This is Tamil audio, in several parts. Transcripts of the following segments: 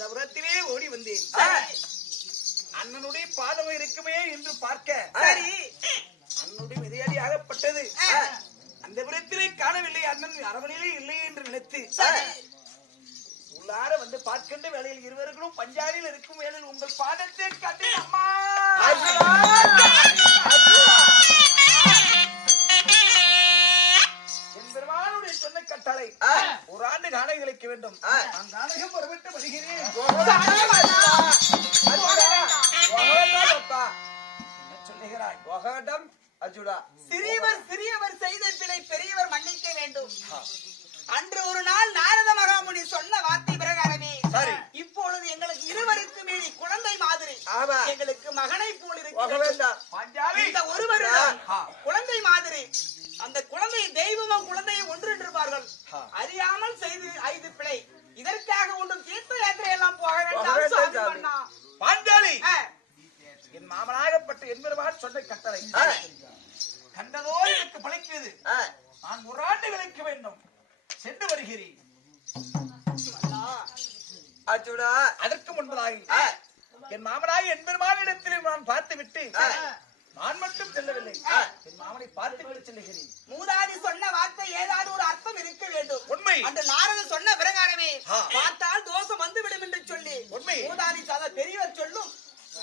அந்த புறத்திலே ஓடி வந்தேன். அண்ணனுடைய பாதம் இருக்குமே என்று பார்க்க அண்ணனுடைய மிதையடி ஆகப்பட்டது. அந்த புறத்திலே காணவில்லை, அண்ணன் அரவணையிலே இல்லை என்று நினைத்து உள்ளார வந்து பார்க்கின்ற வேளையில் இருவர்களும் பஞ்சாலில் இருக்கும் வேளையில் உங்கள் பாதத்தை கண்டு அம்மா என் பெருமானுடைய சொன்ன கட்டளை ஒரு ஆண்டு நாடகம் இழைக்க வேண்டும். நான் நாடகம் வரவிட்டு வருகிறேன். சொல்லுகிறாய் அர்ஜுனா, சிறியவர் செய்த பிழை பெரியவர் மன்னிக்க வேண்டும். அன்று ஒரு நாள் நாரத மகாமுனி சொன்ன வார்த்தை பிரகாரமே இப்பொழுது எங்களுக்கு இருவருக்குமே குழந்தை மாதிரி எங்களுக்கு மகனை போல் இருக்கிறது. இந்த ஒருவருடன் குழந்தை மாதிரி அந்த குழந்தை தெய்வமும் குழந்தையை ஒன்று இருப்பார்கள். அறியாமல் செய்து 5 பிழை. இதற்காக ஒன்றும் தீர்த்த யாத்திரை எல்லாம் போக வேண்டாம். பாஞ்சாலி என் மாமனாகப்பட்ட என்பருமான் சொன்ன கட்டளை கண்டதோ எனக்கு பழிக்கிறது. நான் ஒரு ஆண்டு விளைக்க வேண்டும். சென்று வருகிறேன். அதற்கு முன்பதாக என் மாமனாக என்பருமானிடத்தில் நான் பார்த்து விட்டு நான் மட்டும் செல்லவில்லை, என் மாமனை பார்த்து விட்டு செல்லுகிறேன். மூதாதி சொன்ன வார்த்தை ஏதாவது ஒரு அர்த்தம் இருக்க வேண்டும். உண்மை. அந்த நாரதன் சொன்ன பிரகாரமே பார்த்தால் தோஷம் வந்துவிடும் என்று சொல்லி உண்மை. மூதாதி பெரியவர் சொல்லும்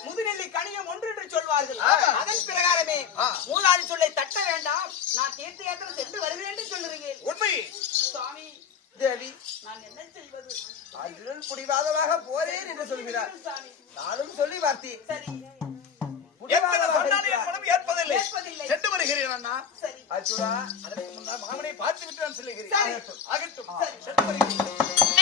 முதுநெல்லி கனியம் ஒன்று என்று சொல்வார்கள். அதன் பிரகாரமே மூதாதி சொல்லை தட்ட வேண்டாம், நான் தீர்த்த யாத்திரை சென்று வருகிறேன் என்று சொல்லுகிறேன். உண்மை. சுவாமி தேவி, நான் என்ன செய்வது? அர்ஜுனன் புடிவாதமாக போறேன் என்று சொல்கிறார். நானும் சொல்லி பார்த்தேன். சரி, ஏற்பதில்லை. சென்று வருகிறேன் அண்ணா. அர்ஜுனா, அதற்கு முன்னால் மாமனை பார்த்து விட்டு நான் சொல்லுகிறேன். சரி. ஆகட்டும். சென்று வருகிறேன்.